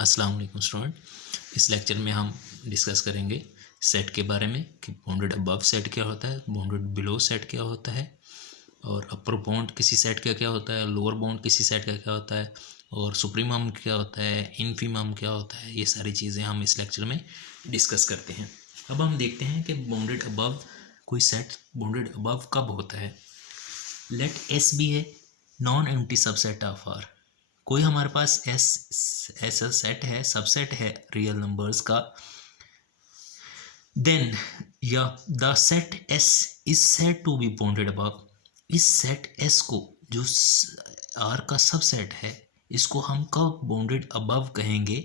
अस्सलाम वालेकुम स्टूडेंट। इस लेक्चर में हम डिस्कस करेंगे सेट के बारे में कि बाउंडेड अबव सेट क्या होता है, बाउंडेड बिलो सेट क्या होता है, और अपर बाउंड किसी सेट का क्या होता है, लोअर बाउंड किसी सेट का क्या होता है, और सुप्रीमम क्या होता है, इनफीमम क्या होता है। ये सारी चीज़ें हम इस लेक्चर में डिस्कस करते हैं। अब हम देखते हैं कि बाउंडेड अबव कोई सेट बाउंडेड अबव कब होता है। Let S be a non empty subset of R. कोई हमारे पास ऐसा सेट है, सबसेट है रियल नंबर्स का, देन या the set S is said to be bounded above. इस सेट एस को, जो आर का सबसेट है, इसको हम कब बाउंडेड अबव कहेंगे?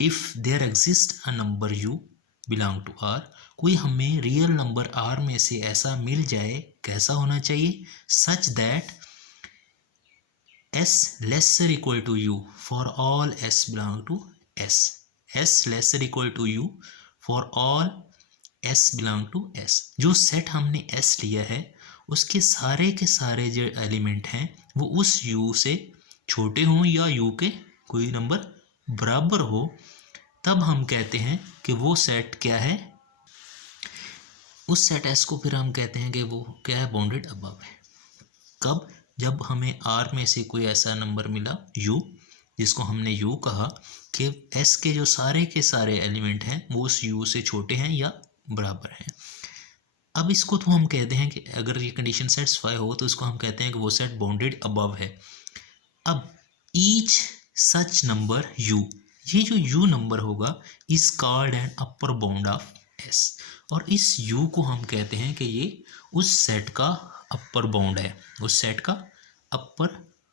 If there exist a number u belong to R. कोई हमें रियल नंबर आर में से ऐसा मिल जाए, कैसा होना चाहिए? Such that s lesser equal to u for all s belong to s. s lesser equal to u for all s belong to s. जो सेट हमने s लिया है उसके सारे के सारे जो एलिमेंट हैं वो उस u से छोटे हों या u के कोई नंबर बराबर हो, तब हम कहते हैं कि वो सेट क्या है। उस सेट s को फिर हम कहते हैं कि वो क्या है, बाउंडेड अबव है। कब? जब हमें R में से कोई ऐसा नंबर मिला U, जिसको हमने U कहा कि S के जो सारे के सारे एलिमेंट हैं वो उस U से छोटे हैं या बराबर हैं। अब इसको तो हम कहते हैं कि अगर ये कंडीशन सेटिस्फाई हो तो इसको हम कहते हैं कि वो सेट बाउंडेड अबव है। अब ईच सच नंबर U, ये जो U नंबर होगा is called an upper bound of S, और इस U को हम कहते हैं कि ये उस सेट का अपर बाउंड है, उस सेट का अपर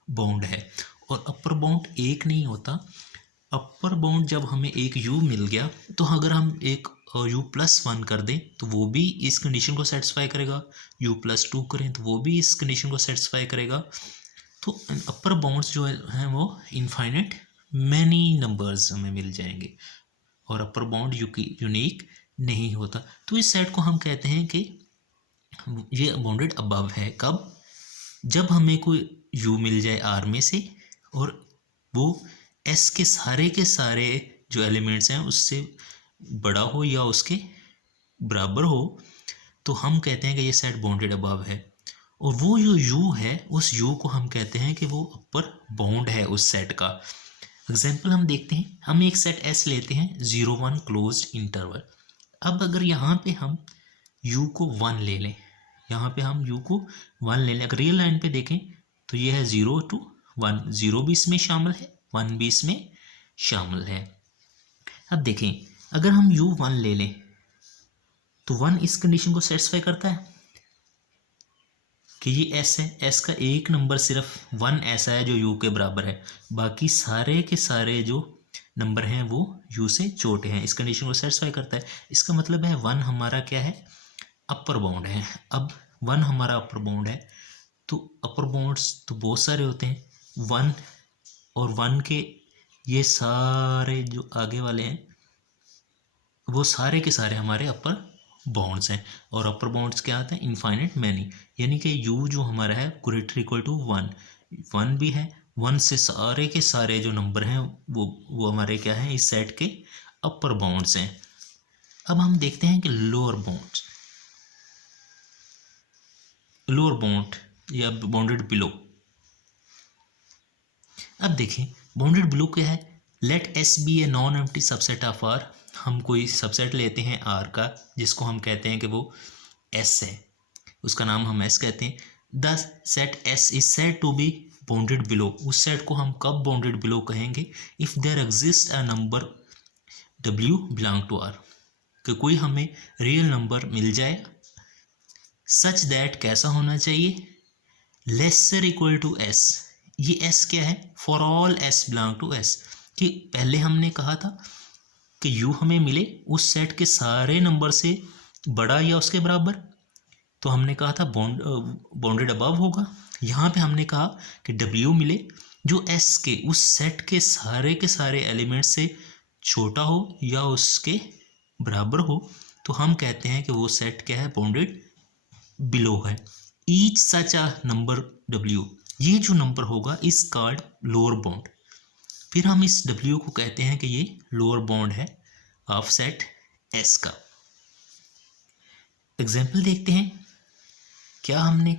बाउंड है। और अपर बाउंड एक नहीं होता। अपर बाउंड जब हमें एक u मिल गया तो अगर हम एक u+1 कर दें तो वो भी इस कंडीशन को सेटिस्फाई करेगा, u+2 करें तो वो भी इस कंडीशन को सेटिस्फाई करेगा। तो अपर बाउंड्स जो हैं वो इनफाइनाइट मैनी नंबर्स हमें मिल जाएंगे, और अपर बाउंड यूनिक नहीं होता। तो इस सेट को हम कहते हैं कि ये बाउंडेड अबव है। कब? जब हमें कोई u मिल जाए R में से और वो S के सारे जो एलिमेंट्स हैं उससे बड़ा हो या उसके बराबर हो, तो हम कहते हैं कि ये सेट बाउंडेड अबव है। और वो जो u है उस u को हम कहते हैं कि वो अपर बाउंड है उस सेट का। एग्जाम्पल हम देखते हैं। हम एक सेट S लेते हैं 0-1 क्लोज्ड इंटरवल। अब अगर यहाँ पे हम u को 1 ले लें, यहाँ पे हम u को 1 ले लें, अगर रियल लाइन पे देखें तो ये है 0 to 1, 0 भी इसमें शामिल है, 1 भी इसमें शामिल है। अब देखें, अगर हम u 1 ले लें तो 1 इस कंडीशन को सेटिस्फाई करता है कि ये s है, s का एक नंबर सिर्फ 1 ऐसा है जो u के बराबर है, बाकी सारे के सारे जो नंबर हैं वो u से छोटे हैं, इस कंडीशन को सेटिस्फाई करता है। इसका मतलब है 1 हमारा क्या है, अपर बाउंड है। अब 1 हमारा अपर बाउंड है तो अपर बाउंड्स तो बहुत सारे होते हैं, 1 और 1 के ये सारे जो आगे वाले हैं वो सारे के सारे हमारे अपर बाउंड्स हैं। और अपर बाउंड्स क्या आते हैं, इनफाइनाइट मैनी, यानी कि u जो हमारा है ग्रेटर इक्वल टू 1, 1 भी है, 1 से सारे के सारे जो नंबर हैं वो हमारे क्या हैं, इस सेट के अपर बाउंड्स हैं। अब हम देखते हैं कि लोअर बाउंड या बाउंडेड बिलो। अब देखें बाउंडेड बिलो क्या है। Let S be a non empty subset of R. हम कोई सबसेट लेते हैं आर का जिसको हम कहते हैं कि वो एस है, उसका नाम हम एस कहते हैं। The set S is said to be bounded below. उस सेट को हम कब बाउंडेड बिलो कहेंगे? If there exist a number डब्ल्यू बिलोंग टू आर, कि कोई हमें रियल नंबर मिल जाए सच दैट कैसा होना चाहिए, लेसर इक्वल टू एस। ये s क्या है, for all s belong to s, कि पहले हमने कहा था कि u हमें मिले उस सेट के सारे नंबर से बड़ा या उसके बराबर, तो हमने कहा था बाउंडेड अबव होगा। यहाँ पे हमने कहा कि w मिले जो s के उस सेट के सारे एलिमेंट से छोटा हो या उसके बराबर हो, तो हम कहते हैं कि वो सेट क्या है, बाउंडेड बिलो है। Each such a number w, ये जो नंबर होगा इस कॉल्ड लोअर बाउंड। फिर हम इस W को कहते हैं कि ये लोअर बाउंड है ऑफ सेट S का। एग्जाम्पल देखते हैं। क्या हमने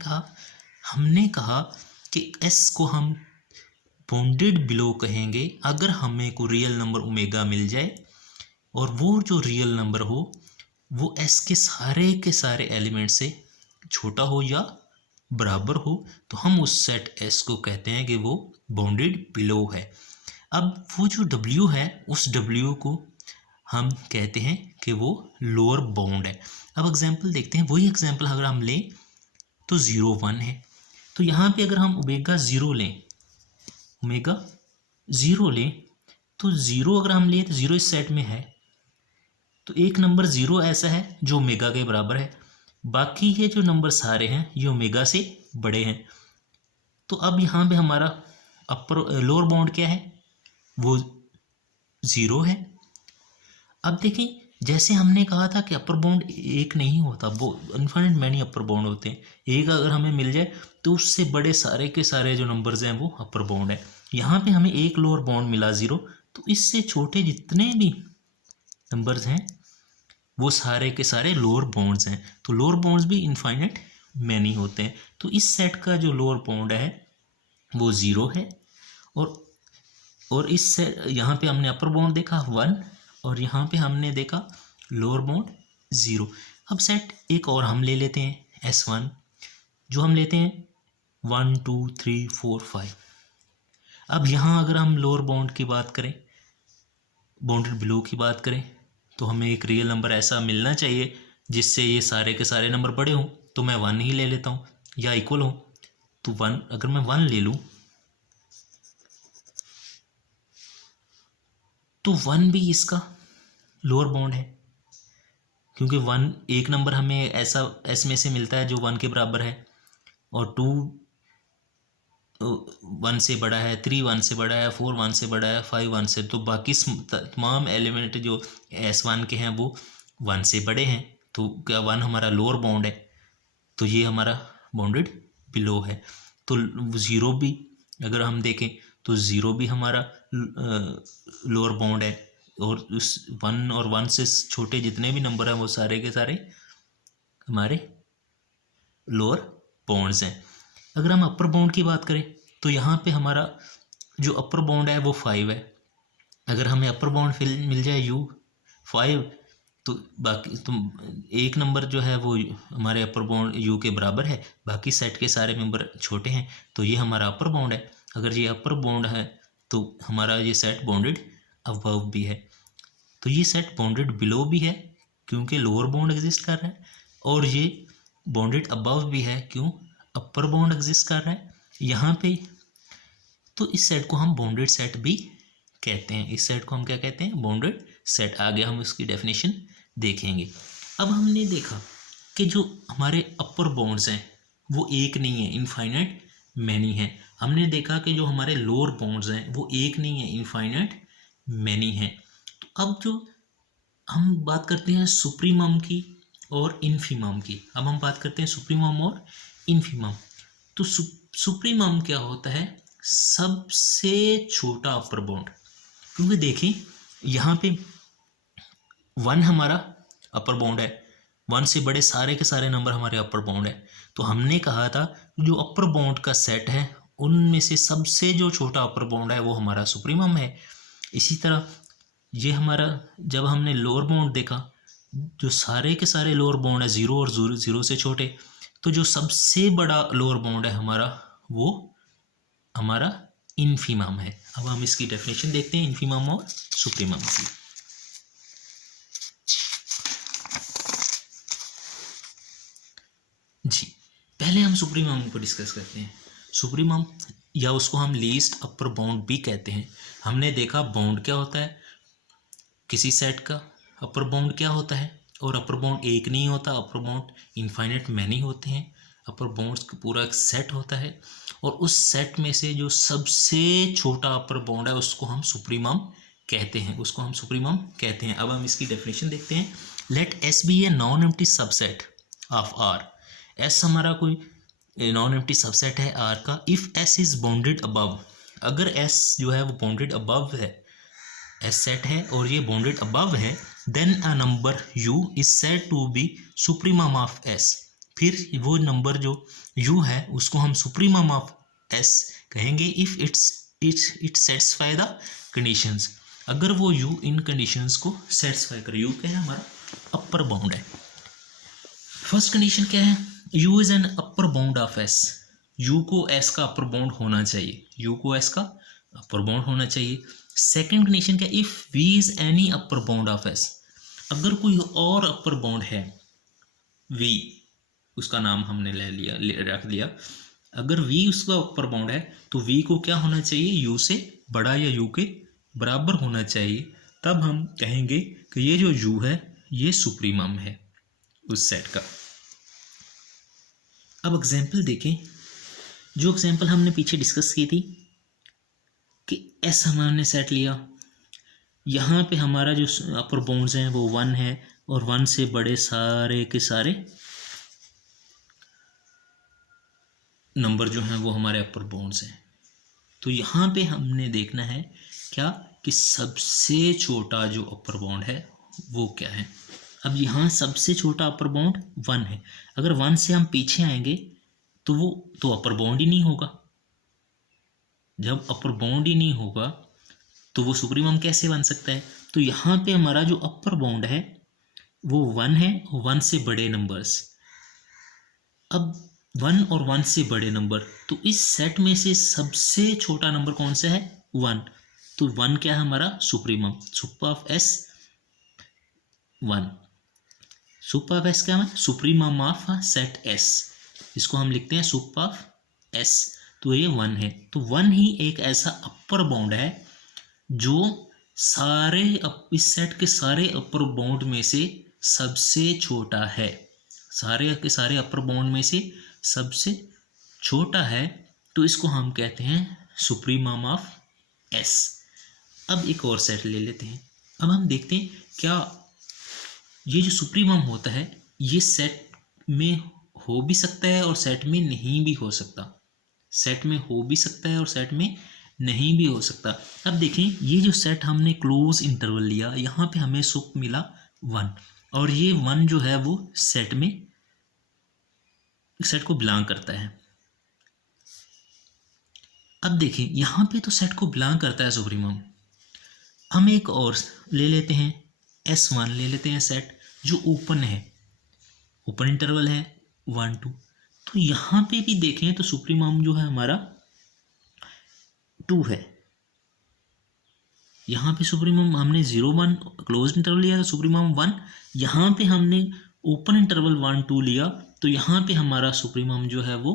कहा कि S को हम बाउंडेड बिलो कहेंगे अगर हमें कोई रियल नंबर ओमेगा मिल जाए और वो जो रियल नंबर हो वो S के सारे एलिमेंट से छोटा हो या बराबर हो, तो हम उस सेट S को कहते हैं कि वो बाउंडेड बिलो है। अब वो जो W है उस W को हम कहते हैं कि वो लोअर बाउंड है। अब एग्जांपल देखते हैं। वही एग्जांपल अगर हम लें तो 0 1 है, तो यहाँ पे अगर हम ओमेगा 0 लें तो 0 अगर हम लें तो 0 इस सेट में है, तो एक नंबर 0 ऐसा है जो ओमेगा के बराबर है, बाकी ये जो नंबर सारे हैं ये ओमेगा से बड़े हैं। तो अब यहाँ पे हमारा लोअर बाउंड क्या है, वो 0 है। अब देखें, जैसे हमने कहा था कि अपर बाउंड एक नहीं होता, वो इनफाइनाइट मैनी अपर बाउंड होते हैं। एक अगर हमें मिल जाए तो उससे बड़े सारे के सारे जो नंबर्स हैं वो अपर बाउंड है। यहाँ पे हमें एक लोअर बाउंड मिला 0, तो इससे छोटे जितने भी नंबर्स हैं वो सारे के सारे लोअर बाउंड्स हैं। तो लोअर बाउंड्स भी इनफाइनाइट मैनी होते हैं। तो इस सेट का जो लोअर बाउंड है वो 0 है, और इस सेट यहाँ पे हमने अपर बाउंड देखा 1 और यहाँ पे हमने देखा लोअर बाउंड 0। अब सेट एक और हम ले लेते हैं S1, जो हम लेते हैं 1 2 3 4 5। अब यहाँ अगर हम लोअर बाउंड की बात करें, बाउंडेड बिलो की बात करें, तो हमें एक रियल नंबर ऐसा मिलना चाहिए जिससे ये सारे के सारे नंबर बड़े हों, तो मैं 1 ही ले लेता हूँ, या इक्वल हो। तो 1 अगर मैं 1 ले लूँ तो 1 भी इसका लोअर बाउंड है, क्योंकि 1 एक नंबर हमें ऐसा S में से मिलता है जो 1 के बराबर है, और 2 1 से बड़ा है, 3 1 से बड़ा है, 4 1 से बड़ा है, 5 1 से, तो बाकी तमाम एलिमेंट जो S1 के हैं वो 1 से बड़े हैं। तो क्या 1 हमारा लोअर बाउंड है, तो ये हमारा बाउंडेड बिलो है। तो 0 भी अगर हम देखें तो 0 भी हमारा लोअर बाउंड है, और उस 1 और 1 से छोटे जितने भी नंबर हैं वो सारे के सारे हमारे लोअर बाउंड्स हैं। अगर हम अपर बाउंड की बात करें तो यहाँ पे हमारा जो अपर बाउंड है वो 5 है। अगर हमें अपर बाउंड मिल जाए U5, तो बाकी एक नंबर जो है वो हमारे अपर बाउंड U के बराबर है, बाकी सेट के सारे मेंबर छोटे हैं, तो ये हमारा अपर बाउंड है। अगर ये अपर बाउंड है तो हमारा ये सेट बाउंडेड अबव भी है। तो ये सेट बाउंडेड बिलो भी है क्योंकि लोअर बाउंड एग्जिस्ट कर रहा है, और ये बाउंडेड अबव भी है क्यों, अपर बाउंड एग्जिस्ट कर रहा है यहाँ पे। तो इस सेट को हम बाउंडेड सेट भी कहते हैं। इस सेट को हम क्या कहते हैं, बाउंडेड सेट। आगे हम इसकी डेफिनेशन देखेंगे। अब हमने देखा कि जो हमारे अपर बाउंड्स हैं वो एक नहीं है, इनफाइनाइट मैनी है। हमने देखा कि जो हमारे लोअर बाउंड्स हैं वो एक नहीं है, इनफाइनाइट मैनी है। तो अब जो हम बात करते हैं सुप्रीमम की और इन्फीमम की। अब हम बात करते हैं सुप्रीमम और इन्फीमम। तो सुप्रीमम क्या होता है, सबसे छोटा अपर बाउंड। क्योंकि देखिए यहाँ पे 1 हमारा अपर बाउंड है, 1 से बड़े सारे के सारे नंबर हमारे अपर बाउंड है। तो हमने कहा था जो अपर बाउंड का सेट है उनमें से सबसे जो छोटा अपर बाउंड है वो हमारा सुप्रीमम है। इसी तरह ये हमारा, जब हमने लोअर बाउंड देखा, जो सारे के सारे लोअर बाउंड है 0 और 0 से छोटे, तो जो सबसे बड़ा लोअर बाउंड है हमारा वो हमारा इन्फीमम है। अब हम इसकी डेफिनेशन देखते हैं इन्फीमम और सुप्रीमम की। जी, पहले हम सुप्रीमम को डिस्कस करते हैं। सुप्रीमम, या उसको हम लीस्ट अपर बाउंड भी कहते हैं। हमने देखा बाउंड क्या होता है, किसी सेट का अपर बाउंड क्या होता है, और अपर बाउंड एक नहीं होता, अपर बाउंड इनफाइनाइट मैनी होते हैं। अपर बाउंड्स का पूरा एक सेट होता है, और उस सेट में से जो सबसे छोटा अपर बाउंड है उसको हम सुप्रीमम कहते हैं। अब हम इसकी डेफिनेशन देखते हैं। Let S be a non empty subset of R। S हमारा कोई नॉन एम्प्टी सबसेट है R का। If S is bounded above, अगर एस जो है वो बाउंडेड अबव है, एस सेट है और ये बाउंडेड अबव है, then a number u is said to be supremum of S. फिर वो नंबर जो यू है उसको हम सुप्रीमम ऑफ एस कहेंगे if it satisfy the conditions, अगर वो यू इन कंडीशंस को सेटिस्फाई करे। यू क्या है, हमारा अपर बाउंड है। फर्स्ट कंडीशन क्या है, you is an upper bound of S, you को एस का अपर बाउंड होना चाहिए, यू को एस का अपर बाउंड होना चाहिए। सेकेंड कंडीशन क्या, if v is any upper bound of S, अगर कोई और अपर बाउंड है, वी उसका नाम हमने रख लिया, अगर वी उसका अपर बाउंड है तो वी को क्या होना चाहिए, यू से बड़ा या यू के बराबर होना चाहिए, तब हम कहेंगे कि ये जो यू है ये सुप्रीमम है उस सेट का। अब एग्जाम्पल देखें, जो एग्जाम्पल हमने पीछे डिस्कस की थी कि एस हमने सेट लिया, यहाँ पे हमारा जो अपर बाउंड्स हैं वो 1 है और 1 से बड़े सारे के सारे नंबर जो हैं वो हमारे अपर बाउंड्स हैं। तो यहाँ पे हमने देखना है क्या कि सबसे छोटा जो अपर बाउंड है वो क्या है। अब यहाँ सबसे छोटा अपर बाउंड 1 है, अगर 1 से हम पीछे आएंगे तो वो तो अपर बाउंड ही नहीं होगा। जब अपर बाउंड ही नहीं होगा तो वो सुप्रीमम कैसे बन सकता है। तो यहाँ पे हमारा जो अपर बाउंड है वो 1 है, 1 से बड़े नंबर्स। अब 1 और 1 से बड़े नंबर, तो इस सेट में से सबसे छोटा नंबर कौन सा है, 1। तो 1 क्या है हमारा supremum, soup of S 1। Soup of S क्या है, सुप्रीमम ऑफ सेट एस, इसको हम लिखते हैं सुप ऑफ एस। तो ये 1 है, तो 1 ही एक ऐसा अपर बाउंड है जो सारे इस सेट के सारे अपर बाउंड में से सबसे छोटा है, सारे के सारे अपर बाउंड में से सबसे छोटा है, तो इसको हम कहते हैं सुप्रीमम ऑफ एस। अब एक और सेट ले लेते हैं। अब हम देखते हैं क्या ये जो सुप्रीमम होता है ये सेट में हो भी सकता है और सेट में नहीं भी हो सकता, सेट में हो भी सकता है और सेट में नहीं भी हो सकता। अब देखें, ये जो सेट हमने क्लोज इंटरवल लिया, यहाँ पे हमें सुप मिला 1 और ये 1 जो है वो सेट को बिलोंग करता है। अब देखें यहाँ पे तो सेट को बिलोंग करता है सुप्रीमम। हम एक और ले लेते हैं, S1 ले लेते हैं सेट जो ओपन है, ओपन इंटरवल है 1 2। तो यहाँ पे भी देखें तो सुप्रीमम जो है हमारा 2 है। यहाँ पे सुप्रीमम हमने 0 1 क्लोज इंटरवल लिया तो सुप्रीमम 1, यहाँ पे हमने ओपन इंटरवल 1 2 लिया तो यहाँ पे हमारा सुप्रीमम जो है वो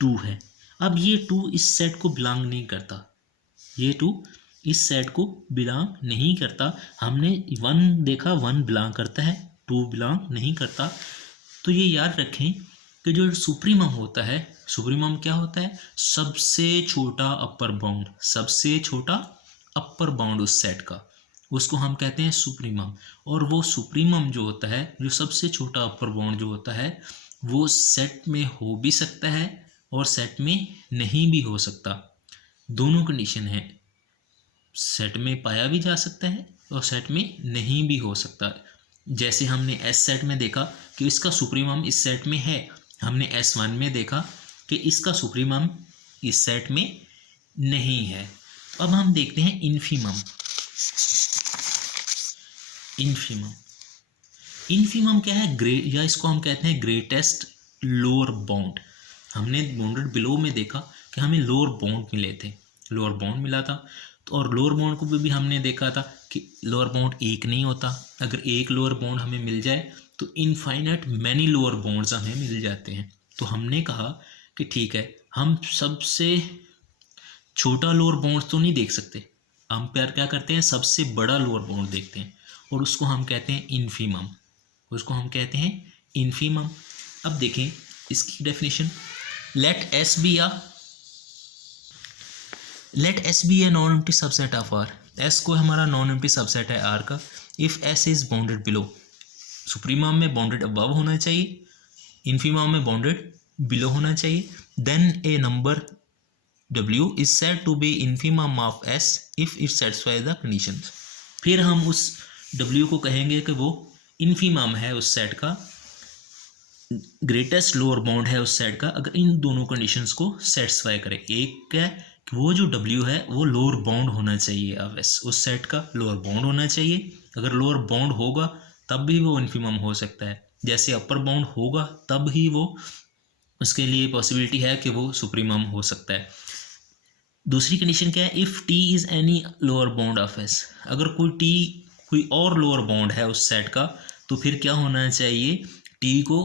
2 है। अब ये 2 इस सेट को बिलोंग नहीं करता, ये 2 इस सेट को बिलोंग नहीं करता। हमने 1 देखा 1 बिलोंग करता है, 2 बिलोंग नहीं करता। तो ये याद रखें कि जो सुप्रीमम होता है, सुप्रीमम क्या होता है, सबसे छोटा अपर बाउंड, सबसे छोटा अपर बाउंड उस सेट का, उसको हम कहते हैं सुप्रीमम। और वो सुप्रीमम जो होता है, जो सबसे छोटा अपर बाउंड जो होता है, वो सेट में हो भी सकता है और सेट में नहीं भी हो सकता। दोनों कंडीशन है, सेट में पाया भी जा सकता है और सेट में नहीं भी हो सकता। जैसे हमने एस सेट में देखा कि इसका सुप्रीमम इस सेट में है, हमने S1 में देखा कि इसका सुप्रीमम इस सेट में नहीं है। अब हम देखते हैं इन्फीमम। इन्फीमम क्या है, या इसको हम कहते हैं ग्रेटेस्ट लोअर बाउंड। हमने बाउंडेड बिलो में देखा कि हमें लोअर बाउंड मिले थे, लोअर बाउंड मिला था, तो और लोअर बाउंड को भी हमने देखा था कि लोअर बाउंड एक नहीं होता। अगर एक लोअर बाउंड हमें मिल जाए तो इनफाइनाइट मैनी लोअर बाउंड्स हमें मिल जाते हैं। तो हमने कहा कि ठीक है, हम सबसे छोटा लोअर बाउंड तो नहीं देख सकते, हम प्यार क्या करते हैं, सबसे बड़ा लोअर बाउंड देखते हैं और उसको हम कहते हैं इन्फीमम, उसको हम कहते हैं इन्फीमम। अब देखें इसकी definition, let S be a non empty subset of R। S को हमारा नॉन एम्प्टी सबसेट है R का। If S is bounded below, supremum में बाउंडेड अबव होना चाहिए, इन्फीमम में बाउंडेड बिलो होना चाहिए। Then a number W is said to be infimum of S if it satisfies the conditions। फिर हम उस W को कहेंगे कि वो इन्फीमम है उस सेट का, ग्रेटेस्ट लोअर बाउंड है उस सेट का, अगर इन दोनों कंडीशंस को सेटिस्फाई करे। एक क्या है कि वो जो W है वो लोअर बाउंड होना चाहिए ऑफ S, उस सेट का लोअर बाउंड होना चाहिए। अगर लोअर बाउंड होगा तब भी वो इन्फीमम हो सकता है, जैसे अपर बाउंड होगा तब ही वो, उसके लिए पॉसिबिलिटी है कि वो सुप्रीमम हो सकता है। दूसरी कंडीशन क्या है, if T is any lower bound of S, अगर कोई और लोअर बाउंड है उस सेट का तो फिर क्या होना चाहिए, T को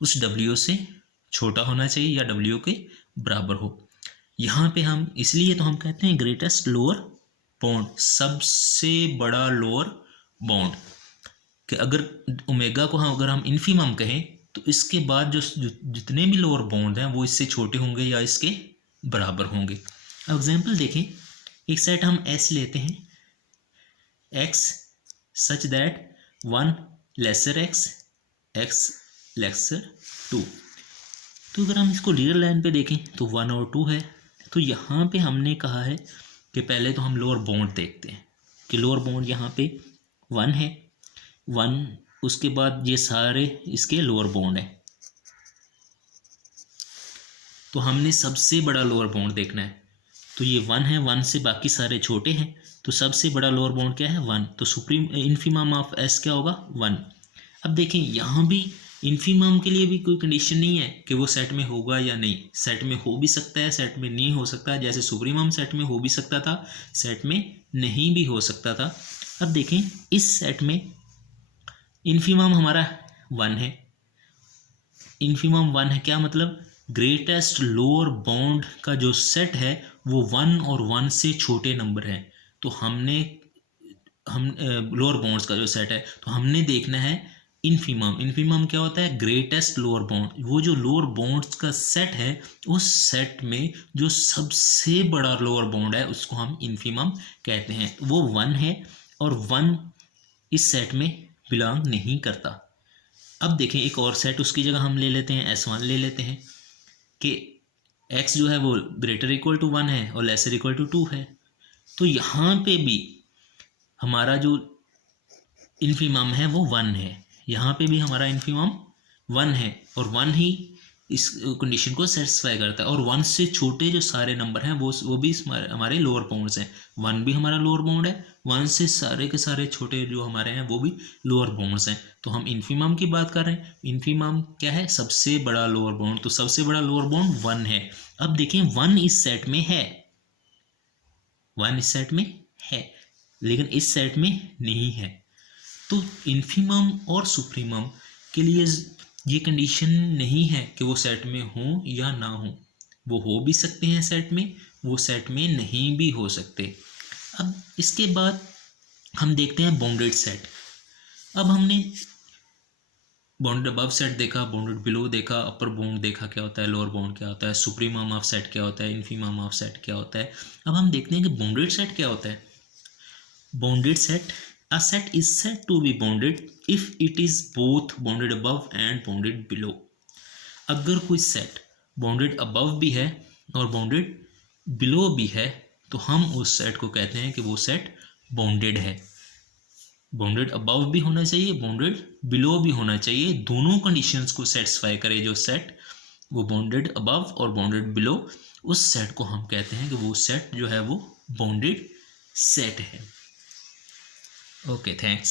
उस W से छोटा होना चाहिए या W के बराबर हो। यहाँ पे हम इसलिए तो हम कहते हैं ग्रेटेस्ट लोअर बाउंड, सबसे बड़ा लोअर बाउंड, कि अगर ओमेगा को अगर हम इन्फीमम कहें तो इसके बाद जो जितने भी लोअर बाउंड हैं वो इससे छोटे होंगे या इसके बराबर होंगे। अब एग्जाम्पल देखें, एक सेट हम S लेते हैं, X such that 1 lesser X, X lesser 2। तो अगर हम इसको रियल लाइन पे देखें तो 1 और 2 है। तो यहाँ पे हमने कहा है कि पहले तो हम लोअर बाउंड देखते हैं कि लोअर बाउंड यहाँ पे 1 है, 1, उसके बाद ये सारे इसके लोअर बाउंड हैं। तो हमने सबसे बड़ा लोअर बाउंड देखना है, तो ये 1 है, 1 से बाकी सारे छोटे हैं, तो सबसे बड़ा लोअर बाउंड क्या है 1, तो सुप्रीम इन्फीमम ऑफ S क्या होगा 1। अब देखें यहाँ भी इन्फीमम के लिए भी कोई कंडीशन नहीं है कि वो सेट में होगा या नहीं, सेट में हो भी सकता है, सेट में नहीं हो सकता है, जैसे सुप्रीमम सेट में हो भी सकता था, सेट में नहीं भी हो सकता था। अब देखें इस सेट में इन्फीमम हमारा 1 है, इन्फीमम 1 है, क्या मतलब ग्रेटेस्ट लोअर बाउंड का जो सेट है वो 1 और 1 से छोटे नंबर हैं। तो हम लोअर बाउंड्स का जो सेट है तो हमने देखना है इन्फीमम। इन्फीमम क्या होता है, ग्रेटेस्ट लोअर बाउंड, वो जो लोअर बाउंड्स का सेट है उस सेट में जो सबसे बड़ा लोअर बाउंड है उसको हम इन्फीमम कहते हैं। वो 1 है और 1 इस सेट में बिलोंग नहीं करता। अब देखें एक और सेट उसकी जगह हम ले लेते हैं, S1 ले लेते हैं कि x जो है वो ग्रेटर इक्वल टू 1 है और लेसर इक्वल टू 2 है। तो यहाँ पे भी हमारा जो इन्फीमम है वो 1 है, यहाँ पे भी हमारा इन्फीमम 1 है और 1 ही इस कंडीशन को सेटिस्फाई करता है। और 1 से छोटे जो सारे नंबर हैं वो भी हमारे लोअर बाउंड्स हैं, 1 भी हमारा लोअर बाउंड है, 1 से सारे के सारे छोटे जो हमारे हैं वो भी लोअर बाउंड्स हैं। तो हम इन्फीमम की बात कर रहे हैं, इन्फीमम क्या है, सबसे बड़ा लोअर बाउंड, तो सबसे बड़ा लोअर बाउंड 1 है। अब देखें 1 इस सेट में है, 1 इस सेट में है लेकिन इस सेट में नहीं है। तो इन्फीमम और सुप्रीमम के लिए ये कंडीशन नहीं है कि वो सेट में हो या ना हो, वो हो भी सकते हैं सेट में, वो सेट में नहीं भी हो सकते। अब इसके बाद हम देखते हैं बाउंडेड सेट। अब हमने बाउंडेड अबव सेट देखा, बाउंडेड बिलो देखा, अपर बाउंड देखा क्या होता है, लोअर बाउंड क्या होता है, सुप्रीमम ऑफ सेट क्या होता है, इन्फीमम ऑफ सेट क्या होता है। अब हम देखते हैं कि बाउंडेड सेट क्या होता है। Bounded set, a set is said to be bounded if it is both bounded above and bounded below। अगर कोई सेट बाउंडेड अबव भी है और बाउंडेड बिलो भी है तो हम उस सेट को कहते हैं कि वो सेट बाउंडेड है। बाउंडेड अबव भी होना चाहिए, बाउंडेड बिलो भी होना चाहिए, दोनों कंडीशंस को सेटिस्फाई करे जो सेट, वो बाउंडेड अबव और बाउंडेड बिलो, उस सेट को हम कहते हैं कि वो सेट जो है वो बाउंडेड सेट है। Okay, thanks.